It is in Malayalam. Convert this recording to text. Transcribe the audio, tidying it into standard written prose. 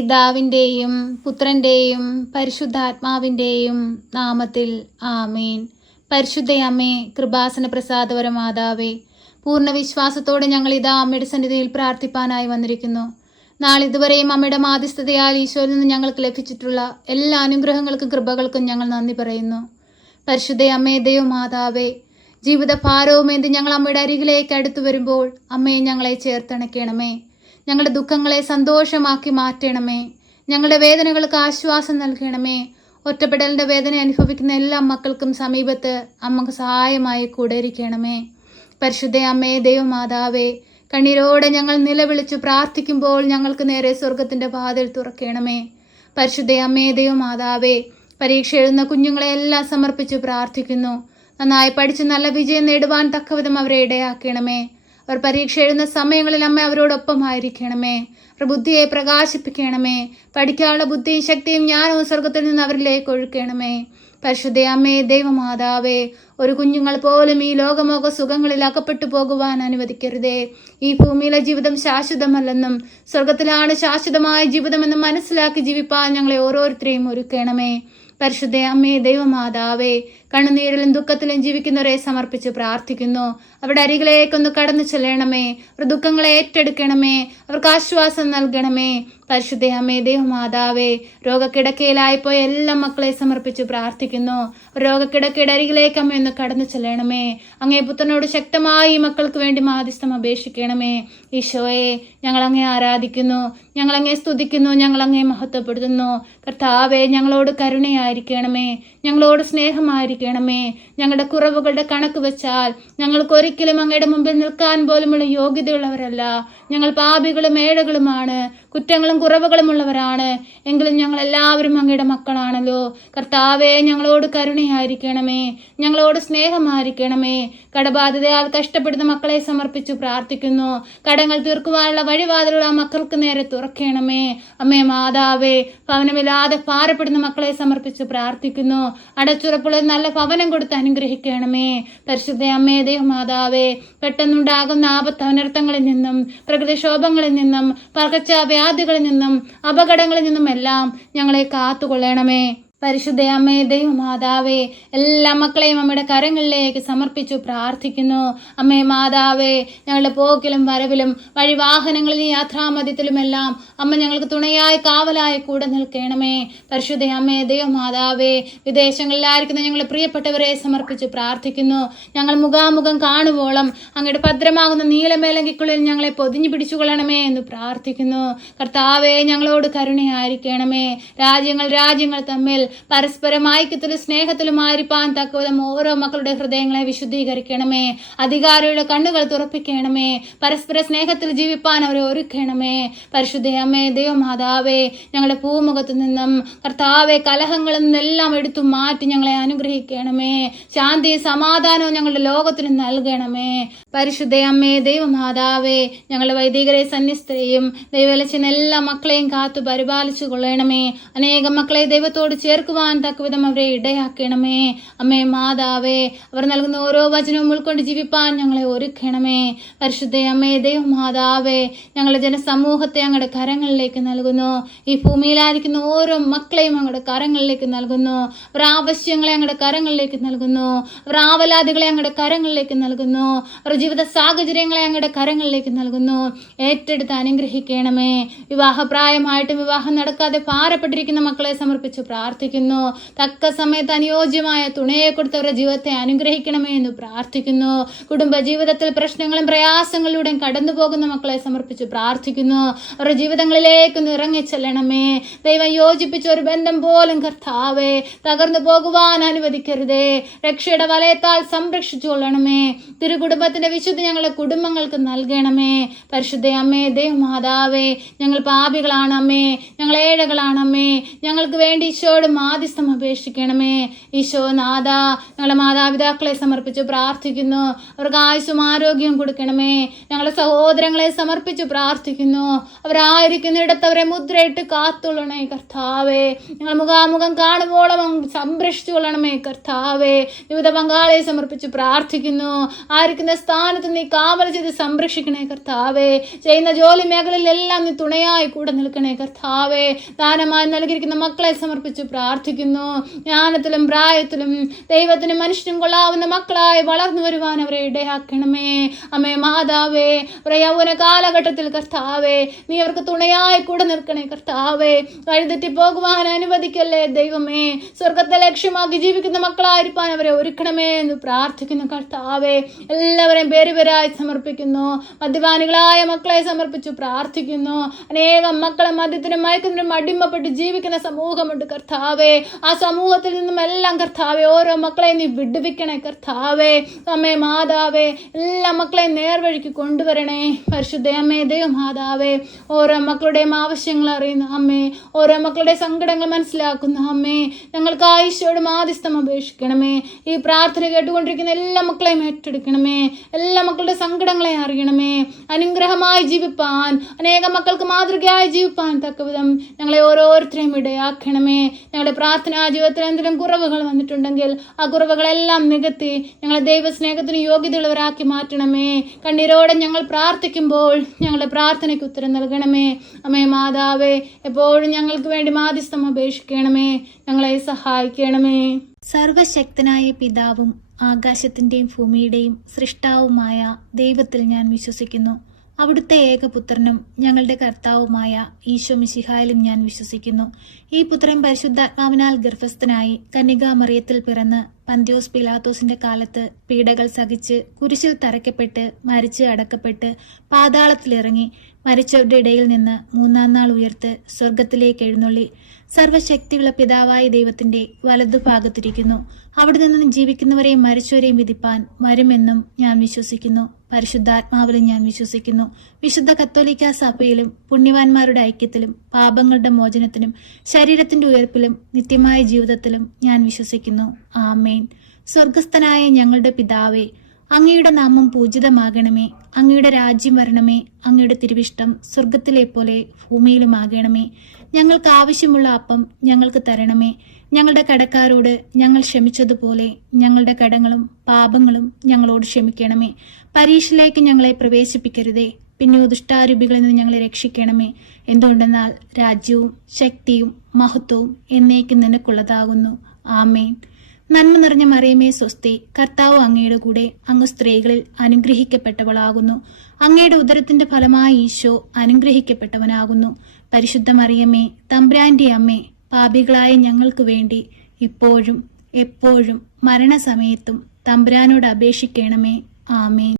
പിതാവിൻ്റെയും പുത്രൻ്റെയും പരിശുദ്ധാത്മാവിൻ്റെയും നാമത്തിൽ ആമേൻ. പരിശുദ്ധയമ്മേ, കൃപാസന പ്രസാദപര മാതാവേ, പൂർണ്ണ വിശ്വാസത്തോടെ ഞങ്ങൾ ഇതാ അമ്മയുടെ സന്നിധിയിൽ പ്രാർത്ഥിപ്പാനായി വന്നിരിക്കുന്നു. നാളിതുവരെയും അമ്മയുടെ മാധ്യസ്ഥതയാൽ ഈശോയിൽ നിന്ന് ഞങ്ങൾക്ക് ലഭിച്ചിട്ടുള്ള എല്ലാ അനുഗ്രഹങ്ങൾക്കും കൃപകൾക്കും ഞങ്ങൾ നന്ദി പറയുന്നു. പരിശുദ്ധയമ്മേ, ദൈവമാതാവേ, ജീവിത ഭാരവുമേന്തി ഞങ്ങൾ അമ്മയുടെ അരികിലേക്ക് അടുത്തു വരുമ്പോൾ അമ്മയെ ഞങ്ങളെ ചേർത്തണയ്ക്കണമേ. ഞങ്ങളുടെ ദുഃഖങ്ങളെ സന്തോഷമാക്കി മാറ്റണമേ. ഞങ്ങളുടെ വേദനകൾക്ക് ആശ്വാസം നൽകണമേ. ഒറ്റപ്പെടലിൻ്റെ വേദന അനുഭവിക്കുന്ന എല്ലാ മക്കൾക്കും സമീപത്ത് അമ്മക്ക് സഹായമായി കൂടെ ഇരിക്കണമേ. പരിശുദ്ധ അമ്മേ, ദൈവമാതാവേ, കണ്ണീരോടെ ഞങ്ങൾ നിലവിളിച്ചു പ്രാർത്ഥിക്കുമ്പോൾ ഞങ്ങൾക്ക് നേരെ സ്വർഗത്തിൻ്റെ വാതിൽ തുറക്കണമേ. പരിശുദ്ധ അമ്മേ, ദൈവമാതാവേ, പരീക്ഷ എഴുതുന്ന കുഞ്ഞുങ്ങളെ എല്ലാം സമർപ്പിച്ച് പ്രാർത്ഥിക്കുന്നു. നന്നായി പഠിച്ച് നല്ല വിജയം നേടുവാൻ തക്കവിധം അവരെ ഇടയാക്കണമേ. അവർ പരീക്ഷ എഴുതുന്ന സമയങ്ങളിൽ അമ്മ അവരോടൊപ്പമായിരിക്കണമേ. അവർ ബുദ്ധിയെ പ്രകാശിപ്പിക്കണമേ. പഠിക്കാനുള്ള ബുദ്ധിയും ശക്തിയും ജ്ഞാനവും സ്വർഗത്തിൽ നിന്ന് അവരിലേക്ക് ഒഴുക്കണമേ. പരിശുദ്ധ അമ്മേ, ദൈവമാതാവേ, ഒരു കുഞ്ഞുങ്ങൾ പോലും ഈ ലോകമോക സുഖങ്ങളിൽ അകപ്പെട്ടു പോകുവാൻ അനുവദിക്കരുതേ. ഈ ഭൂമിയിലെ ജീവിതം ശാശ്വതമല്ലെന്നും സ്വർഗത്തിലാണ് ശാശ്വതമായ ജീവിതമെന്നും മനസ്സിലാക്കി ജീവിപ്പാൻ ഞങ്ങളെ ഓരോരുത്തരെയും ഒരുക്കണമേ. പരിശുദ്ധ അമ്മേ, ദൈവമാതാവേ, കണ്ണുനീരിലും ദുഃഖത്തിലും ജീവിക്കുന്നവരെ സമർപ്പിച്ച് പ്രാർത്ഥിക്കുന്നു. അവരുടെ അരികിലേക്കൊന്ന് കടന്നു ചെല്ലണമേ. അവർ ദുഃഖങ്ങളെ ഏറ്റെടുക്കണമേ. അവർക്ക് ആശ്വാസം നൽകണമേ. പരിശുദ്ധ അമ്മേ, ദൈവമാതാവേ, രോഗക്കിടക്കയിലായിപ്പോയ എല്ലാ മക്കളെ സമർപ്പിച്ച് പ്രാർത്ഥിക്കുന്നു. രോഗക്കിടക്കയുടെ അരികിലേക്ക് അമ്മ ഒന്ന് കടന്നു ചെല്ലണമേ. അങ്ങേ പുത്രനോട് ശക്തമായി ഈ മക്കൾക്ക് വേണ്ടി മാധ്യസ്ഥം അപേക്ഷിക്കണമേ. ഈശോയെ, ഞങ്ങളങ്ങേ ആരാധിക്കുന്നു, ഞങ്ങളങ്ങേ സ്തുതിക്കുന്നു, ഞങ്ങളങ്ങേ മഹത്വപ്പെടുത്തുന്നു. കർത്താവേ, ഞങ്ങളോട് കരുണയായിരിക്കണമേ, ഞങ്ങളോട് സ്നേഹമായിരിക്കണമേ. ഞങ്ങളുടെ കുറവുകളുടെ കണക്ക് വെച്ചാൽ ഞങ്ങൾക്ക് ഒരിക്കലും അങ്ങയുടെ മുമ്പിൽ നിൽക്കാൻ പോലുമുള്ള യോഗ്യതയുള്ളവരല്ല. ഞങ്ങൾ പാപികളും ഏഴകളുമാണ്, കുറ്റങ്ങളും കുറവുകളും ഉള്ളവരാണ്. എങ്കിലും ഞങ്ങൾ എല്ലാവരും അങ്ങയുടെ മക്കളാണല്ലോ. കർത്താവേ, ഞങ്ങളോട് കരുണയായിരിക്കണമേ, ഞങ്ങളോട് സ്നേഹമായിരിക്കണമേ. കടബാധിതയാൽ കഷ്ടപ്പെടുന്ന മക്കളെ സമർപ്പിച്ചു പ്രാർത്ഥിക്കുന്നു. കടങ്ങൾ തീർക്കുവാനുള്ള വഴിവാതിലുള്ള ആ മക്കൾക്ക് നേരെ തുറക്കണമേ. അമ്മേ മാതാവേ, ഭവനമില്ലാതെ ഭാരപ്പെടുന്ന മക്കളെ സമർപ്പിച്ച് പ്രാർത്ഥിക്കുന്നു. അടച്ചുറപ്പുള്ള നല്ല ഭവനം കൊടുത്ത് അനുഗ്രഹിക്കണമേ. പരിശുദ്ധ അമ്മേ, ദൈവമാതാവേ, പെട്ടെന്നുണ്ടാകുന്ന ആപത്ത് അനർത്ഥങ്ങളിൽ നിന്നും പ്രകൃതിക്ഷോഭങ്ങളിൽ നിന്നും പകർച്ചവ്യാധികളിൽ നിന്നും അപകടങ്ങളിൽ നിന്നും എല്ലാം ഞങ്ങളെ കാത്തുകൊള്ളണമേ. പരിശുദ്ധ അമ്മേ, ദൈവമാതാവേ, എല്ലാ മക്കളെയും അമ്മയുടെ കരങ്ങളിലേക്ക് സമർപ്പിച്ചു പ്രാർത്ഥിക്കുന്നു. അമ്മേ മാതാവേ, ഞങ്ങളുടെ പോക്കിലും വരവിലും വഴിവാഹനങ്ങളിലും യാത്രാമധ്യത്തിലുമെല്ലാം അമ്മ ഞങ്ങൾക്ക് തുണയായി കാവലായി കൂടെ നിൽക്കണമേ. പരിശുദ്ധ അമ്മേ, ദൈവമാതാവേ, വിദേശങ്ങളിലായിരിക്കുന്ന ഞങ്ങളുടെ പ്രിയപ്പെട്ടവരെ സമർപ്പിച്ച് പ്രാർത്ഥിക്കുന്നു. ഞങ്ങൾ മുഖാമുഖം കാണുവോളം അങ്ങയുടെ ഭദ്രമാകുന്ന നീലമേലങ്കിക്കുള്ളിൽ ഞങ്ങളെ പൊതിഞ്ഞു പിടിച്ചുകൊള്ളണമേ എന്ന് പ്രാർത്ഥിക്കുന്നു. കർത്താവേ, ഞങ്ങളോട് കരുണയായിരിക്കണമേ. രാജ്യങ്ങൾ തമ്മിൽ പരസ്പരം ഐക്യത്തിലും സ്നേഹത്തിലും ആയിരിക്കാൻ തക്കവിധം ഓരോ മക്കളുടെ ഹൃദയങ്ങളെ വിശുദ്ധീകരിക്കണമേ. അധികാരിയുടെ കണ്ണുകൾ തുറപ്പിക്കണമേ. പരസ്പര സ്നേഹത്തിൽ ജീവിപ്പാൻ അവരെ ഒരുക്കണമേ. പരിശുദ്ധ അമ്മേ, ദൈവമാതാവേ, ഞങ്ങളുടെ ഭൂമുഖത്തു നിന്നും കർത്താവെ കലഹങ്ങളിൽ നിന്നെല്ലാം എടുത്തു മാറ്റി ഞങ്ങളെ അനുഗ്രഹിക്കണമേ. ശാന്തിയും സമാധാനവും ഞങ്ങളുടെ ലോകത്തിന് നൽകണമേ. പരിശുദ്ധ അമ്മേ, ദൈവമാതാവേ, ഞങ്ങളുടെ വൈദികരെ സന്യസ്തരെയും ദൈവലക്ഷ്യം എല്ലാ മക്കളെയും കാത്തു പരിപാലിച്ചു കൊള്ളണമേ. അനേകം മക്കളെ ദൈവത്തോട് ചേർക്കുവാൻ തക്കവിധം അവരെ ഇടയാക്കണമേ. അമ്മേ മാതാവേ, അവർ നൽകുന്ന ഓരോ വചനവും ഉൾക്കൊണ്ട് ജീവിപ്പാൻ ഞങ്ങളെ ഒരുക്കണമേ. പരിശുദ്ധ അമ്മേ, ദൈവമാതാവേ, ഞങ്ങളുടെ ജനസമൂഹത്തെ അങ്ങയുടെ കരങ്ങളിലേക്ക് നൽകുന്നു. ഈ ഭൂമിയിലായിരിക്കുന്ന ഓരോ മക്കളെയും അങ്ങയുടെ കരങ്ങളിലേക്ക് നൽകുന്നു. അവർ ആവശ്യങ്ങളെ അങ്ങയുടെ കരങ്ങളിലേക്ക് നൽകുന്നു. അവർ ആവലാദികളെ അങ്ങയുടെ കരങ്ങളിലേക്ക് നൽകുന്നു. അവർ ജീവിത സാഹചര്യങ്ങളെ അങ്ങയുടെ കരങ്ങളിലേക്ക് നൽകുന്നു. ഏറ്റെടുത്ത് അനുഗ്രഹിക്കണമേ. വിവാഹപ്രായമായിട്ടും വിവാഹം നടക്കാതെ ഭാരപ്പെട്ടിരിക്കുന്ന മക്കളെ സമർപ്പിച്ച് പ്രാർത്ഥിക്കുന്നു. തക്ക സമയത്ത് അനുയോജ്യമായ തുണയെ കൊടുത്തവരുടെ ജീവിതത്തെ അനുഗ്രഹിക്കണമേ എന്ന് പ്രാർത്ഥിക്കുന്നു. കുടുംബ ജീവിതത്തിൽ പ്രശ്നങ്ങളും പ്രയാസങ്ങളിലൂടെയും കടന്നു പോകുന്ന മക്കളെ സമർപ്പിച്ച് പ്രാർത്ഥിക്കുന്നു. അവരുടെ ജീവിതങ്ങളിലേക്കൊന്ന് ഇറങ്ങിച്ചെല്ലണമേ. ദൈവം യോജിപ്പിച്ച ഒരു ബന്ധം പോലും കർത്താവേ തകർന്നു പോകുവാൻ അനുവദിക്കരുതേ. രക്ഷയുടെ വലയത്താൽ സംരക്ഷിച്ചു കൊള്ളണമേ. തിരുകുടുംബത്തിന്റെ വിശുദ്ധി ഞങ്ങളുടെ കുടുംബങ്ങൾക്ക് നൽകണമേ. പരിശുദ്ധ അമ്മേ, ദൈവമാതാവേ, ഞങ്ങൾ പാപികളാണ് അമ്മേ, ഞങ്ങൾ ഏഴകളാണ് അമ്മേ. ഞങ്ങൾക്ക് വേണ്ടി ഈശോയോട് മാധ്യസ്ഥം അപേക്ഷിക്കണമേ. ഈശോനാഥ, ഞങ്ങളുടെ മാതാപിതാക്കളെ സമർപ്പിച്ച് പ്രാർത്ഥിക്കുന്നു. അവർക്ക് ആയുസ്സും ആരോഗ്യവും കൊടുക്കണമേ. ഞങ്ങളുടെ സഹോദരങ്ങളെ സമർപ്പിച്ച് പ്രാർത്ഥിക്കുന്നു. അവരായിരിക്കുന്നിടത്ത് അവരെ മുദ്രയിട്ട് കാത്തുകൊള്ളണേ കർത്താവേ. ഞങ്ങൾ മുഖാമുഖം കാണുമ്പോളം സംരക്ഷിച്ചു കൊള്ളണമേ കർത്താവേ. ജീവിത പങ്കാളിയെ സമർപ്പിച്ച് പ്രാർത്ഥിക്കുന്നു. ആയിരിക്കുന്ന സ്ഥാനത്ത് നീ കാവൽ ചെയ്ത് സംരക്ഷിക്കണേ കർത്താവേ. ചെയ്യുന്ന ജോലി മേഖലയിലെല്ലാം നീ തുണയായി കൂടെ നിൽക്കണേ കർത്താവേ. ദാനമായി നൽകിയിരിക്കുന്ന മക്കളെ സമർപ്പിച്ച് പ്രാർത്ഥിക്കുന്നു. ജ്ഞാനത്തിലും പ്രായത്തിലും ദൈവത്തിനും മനുഷ്യനും കൊള്ളാവുന്ന മക്കളായി വളർന്നു വരുവാൻ അവരെ ഇടയാക്കണമേ. അമ്മേ മാതാവേ, യൗവന കാലഘട്ടത്തിൽ കർത്താവേ നീ അവർക്ക് തുണയായി കൂടെ നിൽക്കണേ കർത്താവേ. വഴിതെറ്റി പോകുവാൻ അനുവദിക്കല്ലേ ദൈവമേ. സ്വർഗത്തെ ലക്ഷ്യമാക്കി ജീവിക്കുന്ന മക്കളായിരിക്കാൻ അവരെ ഒരുക്കണമേ എന്ന് പ്രാർത്ഥിക്കുന്നു കർത്താവേ. എല്ലാവരെയും പേരുപേരായി സമർപ്പിക്കുന്നു. മദ്യപാനികളായ മക്കളെ സമർപ്പിച്ചു പ്രാർത്ഥിക്കുന്നു. അനേകം മക്കളെ മദ്യത്തിനും മയക്കത്തിനും അടിമപ്പെട്ട് ജീവിക്കുന്ന സമൂഹമുണ്ട് കർത്താവേ. ആ സമൂഹത്തിൽ നിന്നും എല്ലാം കർത്താവേ ഓരോ മക്കളെയും നീ വിടുവിക്കണേ കർത്താവേ. അമ്മേ മാതാവേ, എല്ലാ മക്കളെയും നേർവഴിക്ക് കൊണ്ടുവരണേ പരിശുദ്ധ അമ്മേ ദൈവമാതാവേ. ഓരോ മക്കളുടെയും ആവശ്യങ്ങൾ അറിയുന്ന അമ്മേ, ഓരോ മക്കളുടെ സങ്കടങ്ങൾ മനസ്സിലാക്കുന്ന അമ്മേ, ഞങ്ങൾക്ക് ഈശോയോട് മാധ്യസ്ഥം അപേക്ഷിക്കണമേ. ഈ പ്രാർത്ഥന കേട്ടുകൊണ്ടിരിക്കുന്ന എല്ലാ മക്കളെയും ഏറ്റെടുക്കണമേ. എല്ലാ മക്കളുടെ സങ്കടങ്ങളെ അറിയണമേ. അനുഗ്രഹമായി ജീവിപ്പാൻ, അനേകം മക്കൾക്ക് മാതൃകയായി ജീവിപ്പാൻ തക്കവിധം ഞങ്ങളെ ഓരോരുത്തരെയും ഇടയാക്കണമേ. ഞങ്ങളുടെ പ്രാർത്ഥനാ ജീവിതത്തിൽ എന്തെങ്കിലും കുറവുകൾ വന്നിട്ടുണ്ടെങ്കിൽ ആ കുറവുകളെല്ലാം നികത്തി ഞങ്ങളെ ദൈവസ്നേഹത്തിന് യോഗ്യതയുള്ളവരാക്കി മാറ്റണമേ. കണ്ണീരോടെ ഞങ്ങൾ പ്രാർത്ഥിക്കുമ്പോൾ ഞങ്ങളുടെ പ്രാർത്ഥനയ്ക്ക് ഉത്തരം നൽകണമേ. അമ്മേ മാതാവേ, എപ്പോഴും ഞങ്ങൾക്ക് വേണ്ടി മാധ്യസ്ഥം അപേക്ഷിക്കണമേ. ഞങ്ങളെ സഹായിക്കണമേ. സർവശക്തനായ പിതാവും ആകാശത്തിൻ്റെയും ഭൂമിയുടെയും സൃഷ്ടാവുമായ ദൈവത്തിൽ ഞാൻ വിശ്വസിക്കുന്നു. അവിടുത്തെ ഏകപുത്രനും ഞങ്ങളുടെ കർത്താവുമായ ഈശോ മിശിഹായിലും ഞാൻ വിശ്വസിക്കുന്നു. ഈ പുത്രൻ പരിശുദ്ധാത്മാവിനാൽ ഗർഭസ്ഥനായി കന്യകാമറിയത്തിൽ പിറന്ന് പന്തിയോസ് പിലാത്തോസിന്റെ കാലത്ത് പീഡകൾ സഹിച്ച് കുരിശിൽ തറയ്ക്കപ്പെട്ട് മരിച്ച് അടക്കപ്പെട്ട് പാതാളത്തിലിറങ്ങി മരിച്ചവരുടെ ഇടയിൽ നിന്ന് മൂന്നാം നാൾ ഉയർത്ത് സ്വർഗത്തിലേക്ക് എഴുന്നള്ളി സർവശക്തിയുള്ള പിതാവായ ദൈവത്തിന്റെ വലതുഭാഗത്തിരിക്കുന്നു. അവിടെ നിന്ന് ജീവിക്കുന്നവരെയും മരിച്ചവരെയും വിധിപ്പാൻ വരുമെന്നും ഞാൻ വിശ്വസിക്കുന്നു. പരിശുദ്ധാത്മാവിലും ഞാൻ വിശ്വസിക്കുന്നു. വിശുദ്ധ കത്തോലിക്ക സഭയിലും പുണ്യവാന്മാരുടെ ഐക്യത്തിലും പാപങ്ങളുടെ മോചനത്തിനും ശരീരത്തിന്റെ ഉയർപ്പിലും നിത്യമായ ജീവിതത്തിലും ഞാൻ വിശ്വസിക്കുന്നു. ആമേൻ. സ്വർഗസ്ഥനായ ഞങ്ങളുടെ പിതാവേ, അങ്ങയുടെ നാമം പൂജിതമാകണമേ. അങ്ങയുടെ രാജ്യം വരണമേ. അങ്ങയുടെ തിരുവിഷ്ടം സ്വർഗത്തിലെ പോലെ ഭൂമിയിലുമാകണമേ. ഞങ്ങൾക്ക് ആവശ്യമുള്ള അപ്പം ഞങ്ങൾക്ക് തരണമേ. ഞങ്ങളുടെ കടക്കാരോട് ഞങ്ങൾ ക്ഷമിച്ചതുപോലെ ഞങ്ങളുടെ കടങ്ങളും പാപങ്ങളും ഞങ്ങളോട് ക്ഷമിക്കണമേ. പരീക്ഷയിലേക്ക് ഞങ്ങളെ പ്രവേശിപ്പിക്കരുതേ, പിന്നെ ദുഷ്ടാരൂപികളിൽ നിന്ന് ഞങ്ങളെ രക്ഷിക്കണമേ. എന്തുകൊണ്ടെന്നാൽ രാജ്യവും ശക്തിയും മഹത്വവും എന്നേക്കും നിനക്കുള്ളതാകുന്നു. ആമേൻ. നന്മ നിറഞ്ഞ മറിയമേ സ്വസ്തി, കർത്താവ് അങ്ങയുടെ കൂടെ, അങ്ങ് സ്ത്രീകളിൽ അനുഗ്രഹിക്കപ്പെട്ടവളാകുന്നു. അങ്ങയുടെ ഉദരത്തിന്റെ ഫലമായി ഈശോ അനുഗ്രഹിക്കപ്പെട്ടവനാകുന്നു. പരിശുദ്ധ മറിയമേ, തമ്പുരാന്റെ അമ്മേ, പാപികളായ ഞങ്ങൾക്ക് വേണ്ടി ഇപ്പോഴും എപ്പോഴും മരണസമയത്തും തമ്പുരാനോട് അപേക്ഷിക്കണമേ. ആമേൻ.